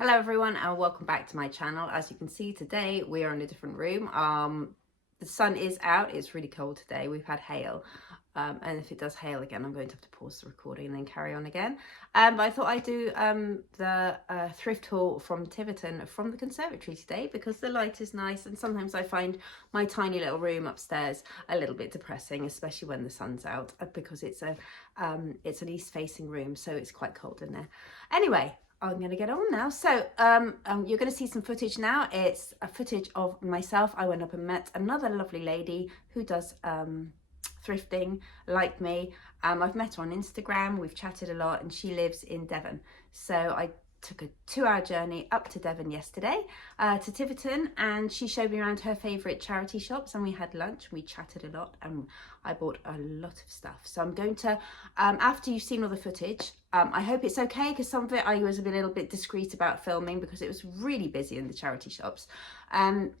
Hello everyone and welcome back to my channel. As you can see today we are in a different room. The sun is out, it's really cold today, we've had hail and if it does hail again I'm going to have to pause the recording and then carry on again. But I thought I'd do the thrift haul from Tiverton from the conservatory today because the light is nice and sometimes I find my tiny little room upstairs a little bit depressing, especially when the sun's out, because it's an east facing room, so it's quite cold in there. Anyway, I'm going to get on now. So you're going to see some footage now. It's a footage of myself. I went up and met another lovely lady who does thrifting like me. I've met her on Instagram. We've chatted a lot and she lives in Devon. So I took a 2-hour journey up to Devon yesterday to Tiverton, and she showed me around her favourite charity shops and we had lunch. We chatted a lot and I bought a lot of stuff. So I'm going to, after you've seen all the footage, I hope it's okay because some of it I was a little bit discreet about filming because it was really busy in the charity shops.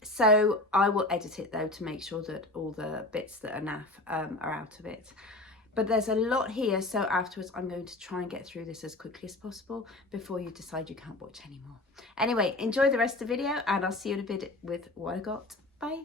So I will edit it though to make sure that all the bits that are naff are out of it. But there's a lot here, so afterwards I'm going to try and get through this as quickly as possible before you decide you can't watch anymore. Anyway, enjoy the rest of the video and I'll see you in a bit with what I got. Bye.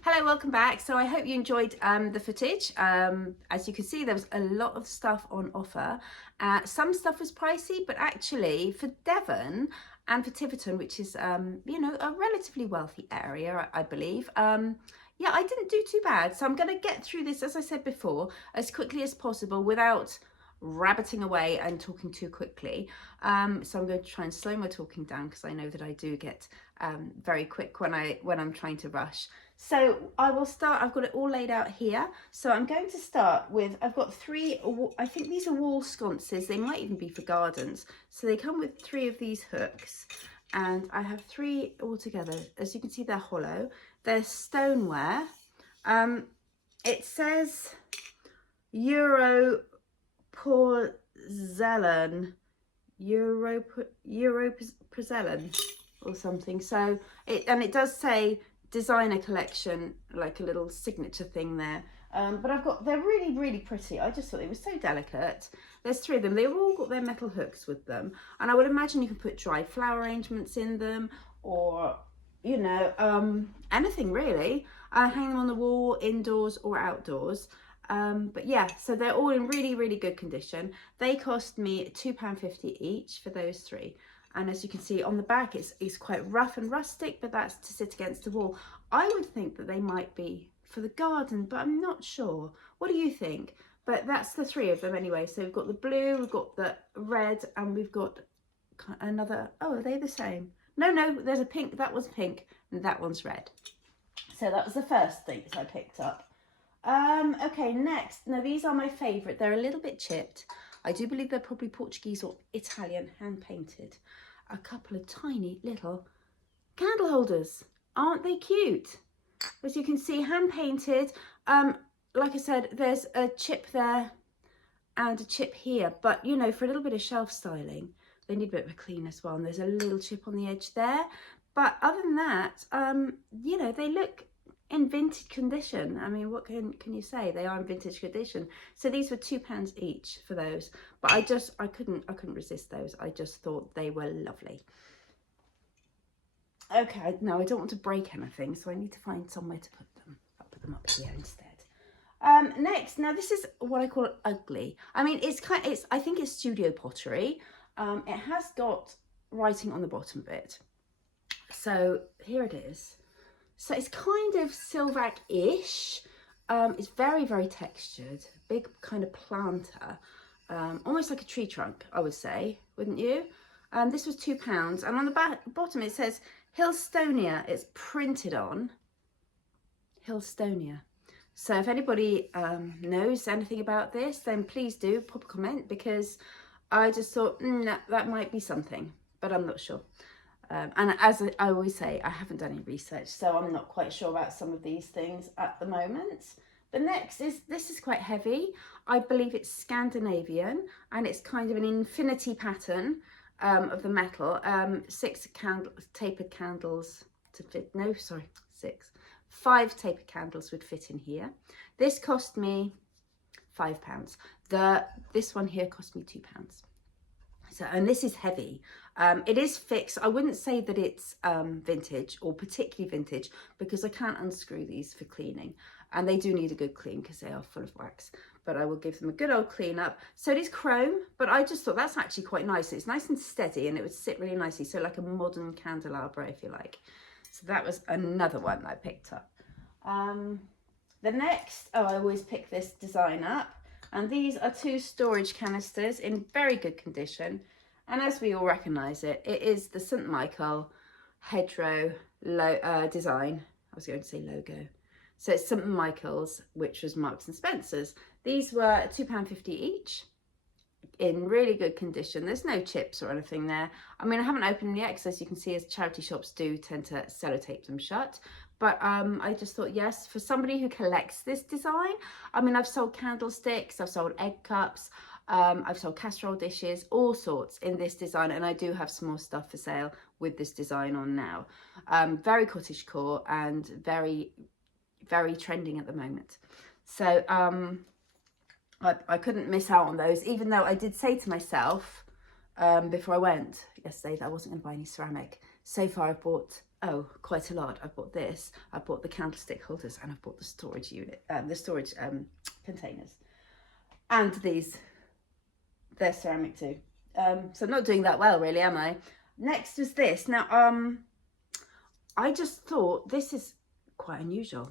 Hello, welcome back. So I hope you enjoyed the footage. As you can see, there was a lot of stuff on offer. Some stuff was pricey, but actually for Devon and for Tiverton, which is, you know, a relatively wealthy area, I believe. Yeah, I didn't do too bad. So I'm going to get through this, as I said before, as quickly as possible without rabbiting away and talking too quickly. So I'm going to try and slow my talking down because I know that I do get very quick when I'm trying to rush. So I will start, I've got it all laid out here. So I'm going to start with, I've got 3, I think these are wall sconces. They might even be for gardens. So they come with 3 of these hooks, and I have 3 altogether. As you can see, they're hollow. They're stoneware. It says Euro porcelain or something. So it does say designer collection, like a little signature thing there. But they're really pretty. I just thought it was so delicate. There's 3 of them. They've all got their metal hooks with them, and I would imagine you can put dried flower arrangements in them, or you know, anything really. Hang them on the wall, indoors or outdoors. But yeah, so they're all in really good condition. They cost me £2.50 each for those 3. And as you can see on the back, it's quite rough and rustic, but that's to sit against the wall. I would think that they might be for the garden, but I'm not sure. What do you think? But that's the 3 of them anyway. So we've got the blue, we've got the red, and we've got another, oh, are they the same? No, there's a pink, that one's pink, and that one's red. So that was the first thing I picked up. Okay, next, now these are my favourite. They're a little bit chipped. I do believe they're probably Portuguese or Italian, hand painted. A couple of tiny little candle holders. Aren't they cute? As you can see, hand painted. Like I said, there's a chip there and a chip here, but you know, for a little bit of shelf styling, they need a bit of a clean as well. And there's a little chip on the edge there. But other than that, you know, they look in vintage condition. I mean, what can you say? They are in vintage condition. So these were £2 each for those, but I couldn't resist those. I just thought they were lovely. Okay, no, I don't want to break anything, so I need to find somewhere to put them. I'll put them up here instead. Next, now this is what I call ugly. I mean, I think it's studio pottery. It has got writing on the bottom bit. So here it is. So it's kind of Silvac-ish. It's very textured, big kind of planter, almost like a tree trunk, I would say, wouldn't you? This was £2, and on the bottom it says Hillstonia. It's printed on Hillstonia. So if anybody knows anything about this, then please do pop a comment, because I just thought that might be something, but I'm not sure. And as I always say, I haven't done any research, so I'm not quite sure about some of these things at the moment. The next this is quite heavy. I believe it's Scandinavian, and it's kind of an infinity pattern of the metal. 6 tapered candles to fit. No, sorry, 6. 5 taper candles would fit in here. This cost me £5. This one here cost me £2. So, and this is heavy. It is fixed. I wouldn't say that it's vintage or particularly vintage, because I can't unscrew these for cleaning, and they do need a good clean because they are full of wax, but I will give them a good old clean up. So it is chrome, but I just thought that's actually quite nice. It's nice and steady, and it would sit really nicely. So like a modern candelabra, if you like. So that was another one I picked up. The next, I always pick this design up. And these are 2 storage canisters in very good condition. And as we all recognise it, it is the St. Michael hedgerow design. I was going to say logo. So it's St. Michael's, which was Marks and Spencer's. These were £2.50 each, in really good condition. There's no chips or anything there. I mean, I haven't opened them yet, because as you can see, as charity shops do tend to sellotape them shut. But I just thought, yes, for somebody who collects this design, I mean, I've sold candlesticks, I've sold egg cups, I've sold casserole dishes, all sorts in this design, and I do have some more stuff for sale with this design on now. Very cottagecore and very, very trending at the moment. So I couldn't miss out on those, even though I did say to myself before I went yesterday that I wasn't going to buy any ceramic. So far I've bought quite a lot. I've bought this, I bought the candlestick holders, and I've bought the storage unit, the storage containers, and they're ceramic too. So I'm not doing that well, really, am I? Next is this. Now I just thought this is quite unusual.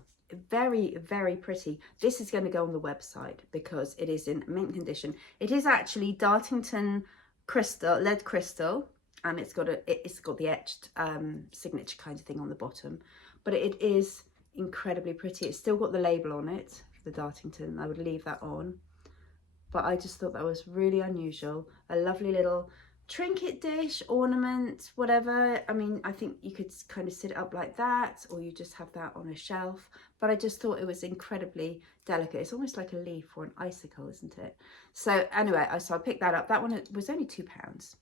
Very, very pretty. This is going to go on the website because it is in mint condition. It is actually Dartington crystal, lead crystal, and it's got the etched signature kind of thing on the bottom, but it is incredibly pretty. It's still got the label on it, the Dartington. I would leave that on, but I just thought that was really unusual. A lovely little trinket dish, ornament, whatever. I mean, I think you could kind of sit it up like that, or you just have that on a shelf, but I just thought it was incredibly delicate. It's almost like a leaf or an icicle, isn't it? So anyway, so I picked that up. That one was only £2.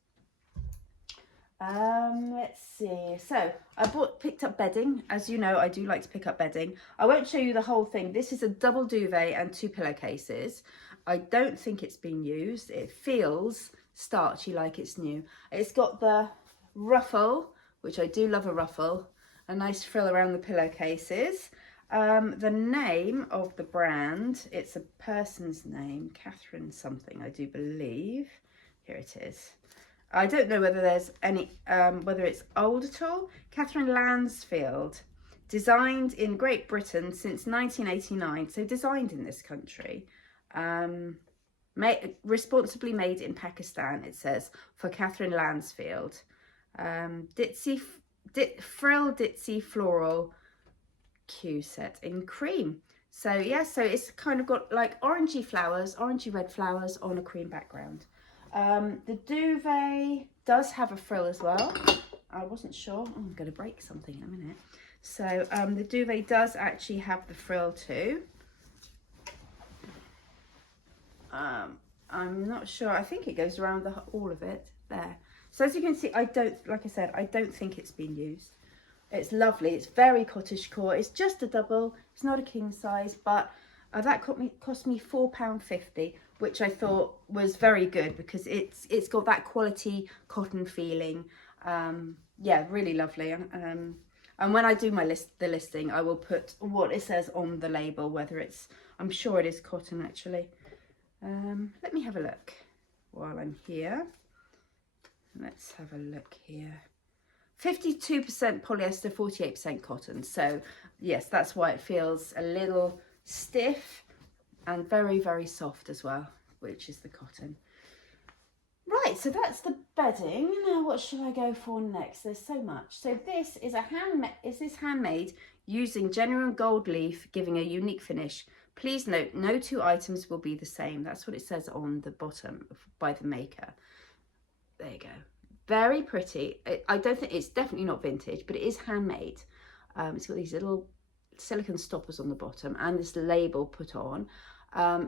Let's see. So I picked up bedding. As you know, I do like to pick up bedding. I won't show you the whole thing. This is a double duvet and 2 pillowcases. I don't think it's been used. It feels starchy, like it's new. It's got the ruffle, which I do love a ruffle, a nice frill around the pillowcases. The name of the brand, it's a person's name, Catherine something, I do believe. Here it is. I don't know whether there's any, whether it's old at all. Catherine Lansfield, designed in Great Britain since 1989, so designed in this country. Responsibly made in Pakistan, it says, for Catherine Lansfield. Frill Ditzy Floral Q set in cream. So yeah, so it's kind of got like orangey red flowers on a cream background. The duvet does have a frill as well. I wasn't sure. Oh, I'm going to break something in a minute. So the duvet does actually have the frill too. I'm not sure. I think it goes around all of it there. So as you can see, like I said, I don't think it's been used. It's lovely. It's very cottagecore. It's just a double. It's not a king size, but that cost me £4.50, which I thought was very good because it's got that quality cotton feeling. Yeah, really lovely. And when I do the listing, I will put what it says on the label, whether it's, I'm sure it is cotton actually. Let me have a look while I'm here. Let's have a look here. 52% polyester, 48% cotton. So yes, that's why it feels a little stiff and very, very soft as well, which is the cotton. Right, so that's the bedding. Now what should I go for next? There's so much. So this is handmade using genuine gold leaf, giving a unique finish. Please note, no 2 items will be the same. That's what it says on the bottom by the maker. There you go. Very pretty. I don't think it's definitely not vintage, but it is handmade. It's got these little silicone stoppers on the bottom and this label put on.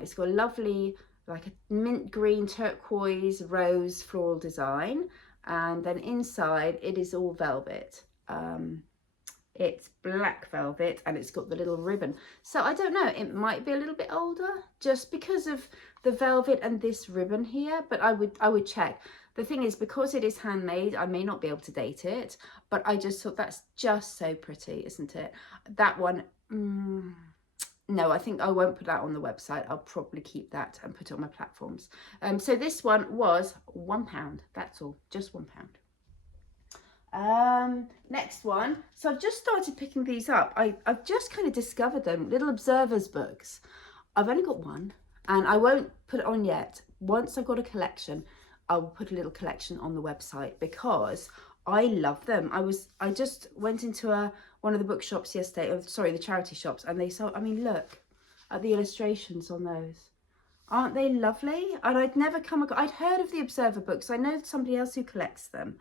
It's got a lovely, like a mint green, turquoise, rose floral design. And then inside it is all velvet. It's black velvet and it's got the little ribbon. So I don't know, it might be a little bit older just because of the velvet and this ribbon here, but I would check. The thing is, because it is handmade, I may not be able to date it, but I just thought that's just so pretty, isn't it? That one, no, I think I won't put that on the website. I'll probably keep that and put it on my platforms. So this one was £1. That's all, just £1. Next one. So I've just started picking these up. I've just kind of discovered them, little observers books. I've only got one and I won't put it on yet. Once I've got a collection, I will put a little collection on the website because I love them. I just went into one of the bookshops yesterday, sorry, the charity shops, and they saw, I mean, look at the illustrations on those. Aren't they lovely? And I'd never come across, I'd heard of the observer books. I know somebody else who collects them,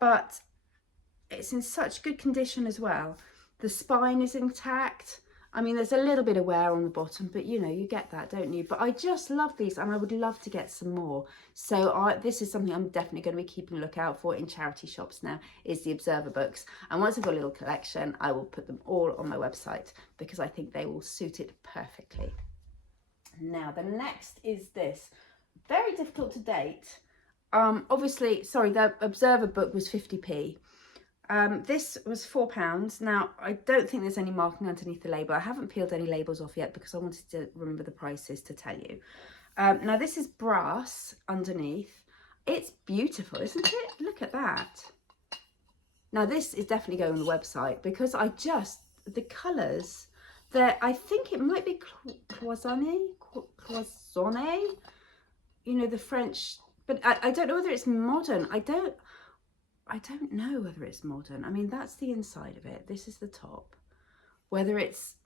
but it's in such good condition as well. The spine is intact. I mean, there's a little bit of wear on the bottom, but you know, you get that, don't you? But I just love these and I would love to get some more. So this is something I'm definitely going to be keeping a lookout for in charity shops now, is the observer books. And once I've got a little collection, I will put them all on my website because I think they will suit it perfectly. Now, the next is this. Very difficult to date. Obviously, sorry, the observer book was 50p. This was £4. Now, I don't think there's any marking underneath the label. I haven't peeled any labels off yet because I wanted to remember the prices to tell you. Now, this is brass underneath. It's beautiful, isn't it? Look at that. Now, this is definitely going on the website because the colours, I think it might be cloisonné, you know, the French, but I don't know whether it's modern. I don't know whether it's modern. I mean, that's the inside of it. This is the top. Whether it's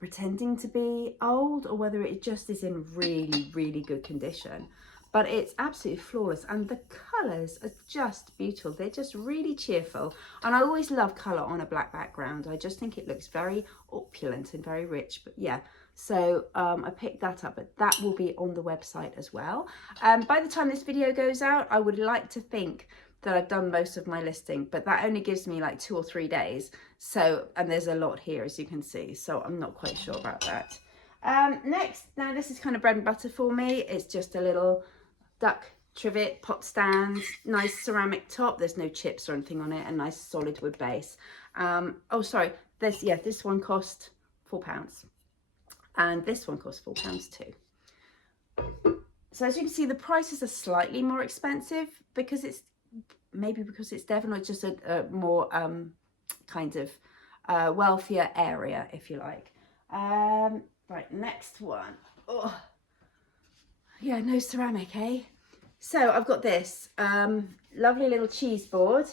pretending to be old or whether it just is in really, really good condition. But it's absolutely flawless. And the colours are just beautiful. They're just really cheerful. And I always love colour on a black background. I just think it looks very opulent and very rich. But yeah, so I picked that up. But that will be on the website as well. By the time this video goes out, I would like to think that I've done most of my listing, but that only gives me like 2 or 3 days. So, and there's a lot here, as you can see. So I'm not quite sure about that. Next, now this is kind of bread and butter for me. It's just a little duck trivet pot stand, nice ceramic top. There's no chips or anything on it, a nice solid wood base. Oh, sorry, this one cost £4 and this one cost £4 too. So as you can see, the prices are slightly more expensive because it's Devon, or just a more kind of wealthier area, if you like. Right, next one. Oh, yeah, no ceramic, eh? So I've got this lovely little cheese board.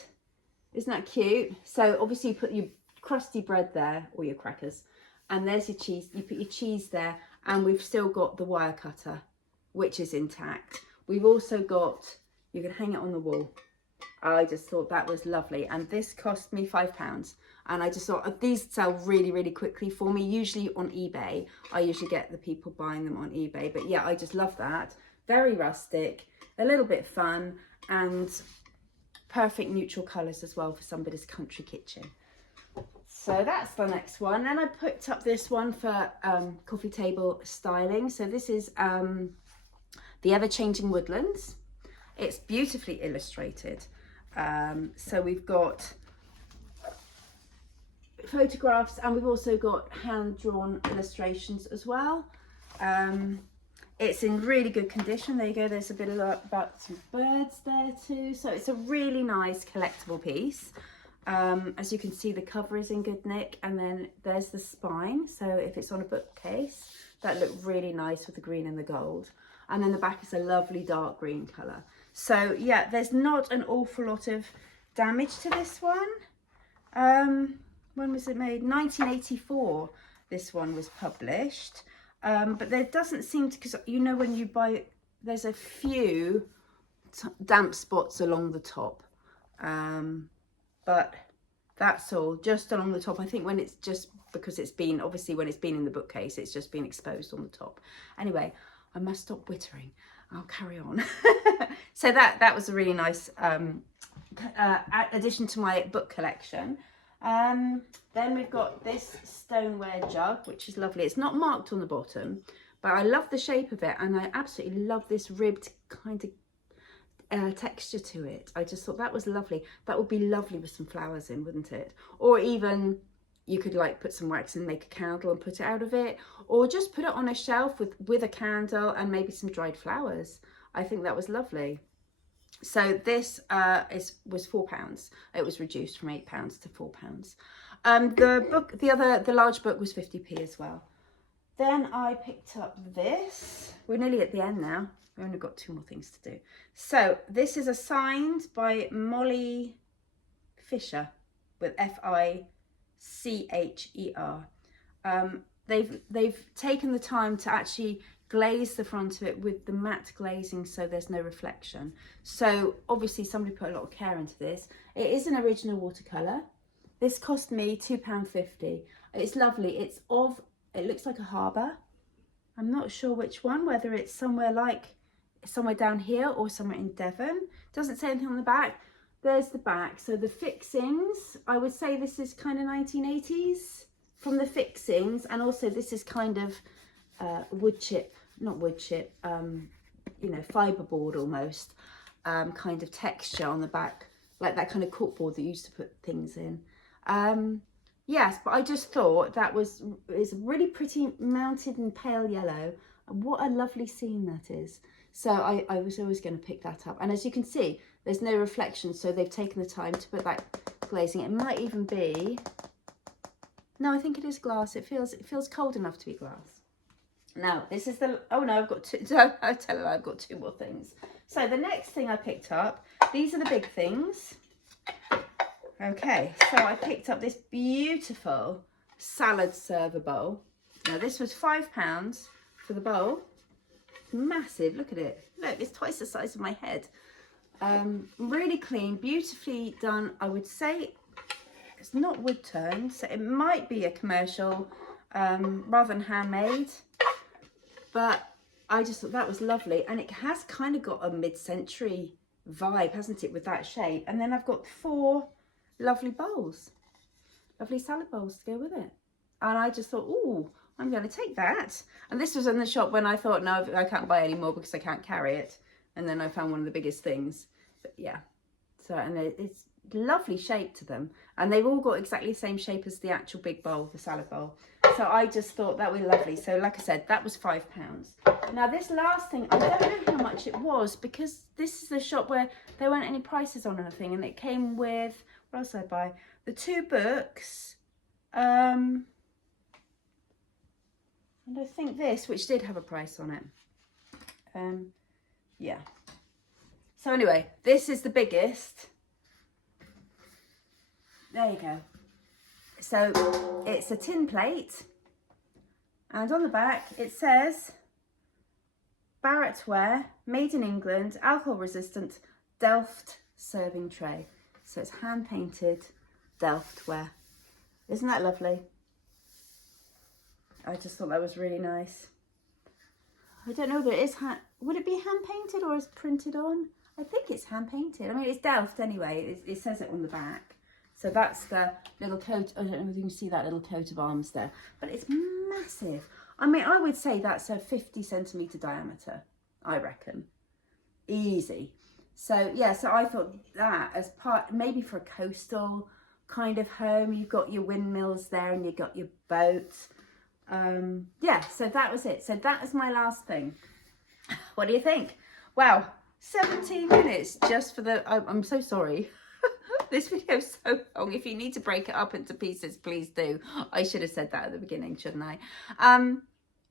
Isn't that cute? So obviously you put your crusty bread there, or your crackers, and there's your cheese. You put your cheese there, and we've still got the wire cutter, which is intact. We've also got, you can hang it on the wall. I just thought that was lovely, and this cost me £5, and I just thought these sell really, really quickly for me, usually on eBay. I usually get the people buying them on eBay, but yeah, I just love that. Very rustic, a little bit fun, and perfect neutral colours as well for somebody's country kitchen. So that's the next one. Then I picked up this one for coffee table styling. So this is the Ever-Changing Woodlands. It's beautifully illustrated. So we've got photographs, and we've also got hand-drawn illustrations as well. It's in really good condition. There you go. There's a bit about some birds there too. So it's a really nice collectible piece. As you can see, the cover is in good nick, and then there's the spine. So if it's on a bookcase, that looked really nice with the green and the gold. And then the back is a lovely dark green colour. So yeah, there's not an awful lot of damage to this one. When was it made? 1984 this one was published. But there doesn't seem to, because you know when you buy, there's a few damp spots along the top. But that's all, just along the top. I think when it's just, because it's been, obviously when it's been in the bookcase, it's just been exposed on the top. Anyway, I must stop wittering. I'll carry on. So that was a really nice addition to my book collection. Then we've got this stoneware jug, which is lovely. It's not marked on the bottom, but I love the shape of it, and I absolutely love this ribbed kind of texture to it. I just thought that was lovely. That would be lovely with some flowers in, wouldn't it? Or even you could like put some wax and make a candle and put it out of it, or just put it on a shelf with a candle and maybe some dried flowers. I think that was lovely. So this was £4. It was reduced from £8 to £4. The large book was 50p as well. Then I picked up this. We're nearly at the end now. We've only got 2 more things to do. So this is a signed by Molly Fisher with Fischer. They've taken the time to actually glaze the front of it with the matte glazing so there's no reflection. So obviously somebody put a lot of care into this. It is an original watercolour. This cost me £2.50. It's lovely. It looks like a harbour. I'm not sure which one, whether it's somewhere down here or somewhere in Devon. Doesn't say anything on the back. There's the back. So the fixings, I would say this is kind of 1980s from the fixings, and also this is kind of fiberboard almost, kind of texture on the back, like that kind of corkboard that you used to put things in. Yes, but I just thought it's really pretty, mounted in pale yellow. What a lovely scene that is. So I was always going to pick that up. And as you can see, there's no reflection, so they've taken the time to put that glazing. It might even be, no, I think it is glass. It feels cold enough to be glass. Now, this is I've got 2, I tell her I've got 2 more things. So the next thing I picked up, these are the big things. Okay, so I picked up this beautiful salad server bowl. Now this was £5 for the bowl. Massive, look at it. Look, it's twice the size of my head. Really clean, beautifully done. I would say it's not wood tone, so it might be a commercial rather than handmade. But I just thought that was lovely, and it has kind of got a mid-century vibe, hasn't it, with that shape. And then I've got 4 lovely bowls, lovely salad bowls to go with it. And I just thought, oh, I'm going to take that. And this was in the shop when I thought, no, I can't buy any more because I can't carry it. And then I found one of the biggest things. But yeah, so, and it's lovely shape to them, and they've all got exactly the same shape as the actual big bowl, the salad bowl. So I just thought that was lovely. So like I said, that was £5. Now this last thing, I don't know how much it was, because this is the shop where there weren't any prices on anything, and it came with, what else did I buy? The 2 books, and I think this, which did have a price on it. Yeah. So anyway, this is the biggest. There you go. So it's a tin plate, and on the back it says Barrettware, made in England, alcohol resistant, Delft serving tray. So it's hand painted Delftware. Isn't that lovely? I just thought that was really nice. I don't know whether it is would it be hand painted or is printed on? I think it's hand painted. I mean, it's Delft anyway. It says it on the back. So that's the little coat. I don't know if you can see that little coat of arms there, but it's massive. I mean, I would say that's a 50 centimetre diameter, I reckon. Easy. So yeah, so I thought that as part, maybe for a coastal kind of home, you've got your windmills there and you've got your boat. Yeah, so that was it. So that is my last thing. What do you think? Wow, 17 minutes just for the, I'm so sorry. This video is so long. If you need to break it up into pieces, please do. I should have said that at the beginning, shouldn't I?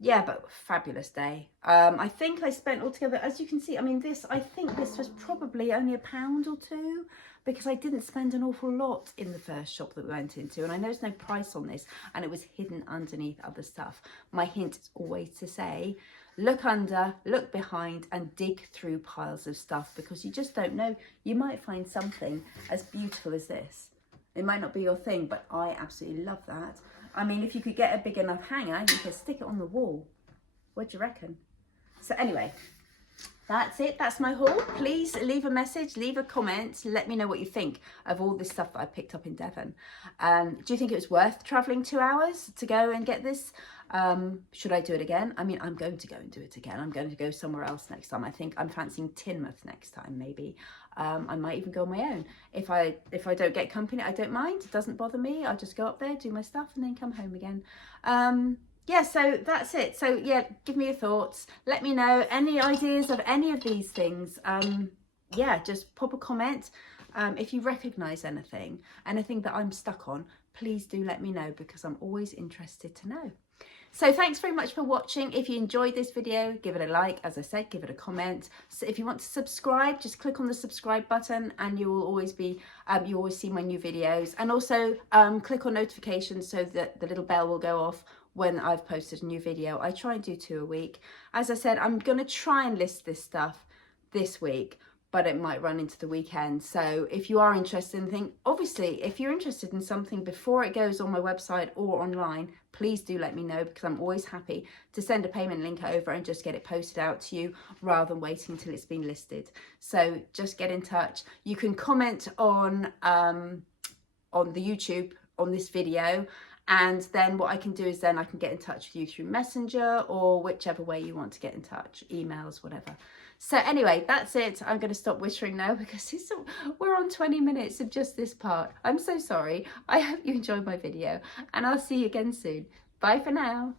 Yeah, but fabulous day. I think I spent altogether, as you can see, I mean, I think this was probably only £1 or 2, because I didn't spend an awful lot in the first shop that we went into. And I know there's no price on this, and it was hidden underneath other stuff. My hint is always to say, look under, look behind, and dig through piles of stuff, because you just don't know. You might find something as beautiful as this. It might not be your thing, but I absolutely love that. I mean, if you could get a big enough hanger, you could stick it on the wall. What do you reckon? So anyway, That's it. That's my haul. Please leave a message, leave a comment. Let me know what you think of all this stuff that I picked up in Devon. Do you think it was worth travelling 2 hours to go and get this? Should I do it again? I mean, I'm going to go and do it again. I'm going to go somewhere else next time. I think I'm fancying Teignmouth next time, maybe. I might even go on my own. If I don't get company, I don't mind. It doesn't bother me. I'll just go up there, do my stuff, and then come home again. Yeah, so that's it. So yeah, give me your thoughts. Let me know any ideas of any of these things. Yeah, just pop a comment. If you recognise anything that I'm stuck on, please do let me know, because I'm always interested to know. So thanks very much for watching. If you enjoyed this video, give it a like. As I said, give it a comment. So if you want to subscribe, just click on the subscribe button, and you will always be you always see my new videos. And also click on notifications so that the little bell will go off when I've posted a new video. I try and do 2 a week. As I said, I'm going to try and list this stuff this week, but it might run into the weekend. So if you are interested in anything, obviously, if you're interested in something before it goes on my website or online, please do let me know, because I'm always happy to send a payment link over and just get it posted out to you rather than waiting until it's been listed. So just get in touch. You can comment on the YouTube on this video, and then what I can do is then I can get in touch with you through Messenger or whichever way you want to get in touch, emails, whatever. So anyway, that's it. I'm going to stop whispering now, because we're on 20 minutes of just this part. I'm so sorry. I hope you enjoyed my video, and I'll see you again soon. Bye for now.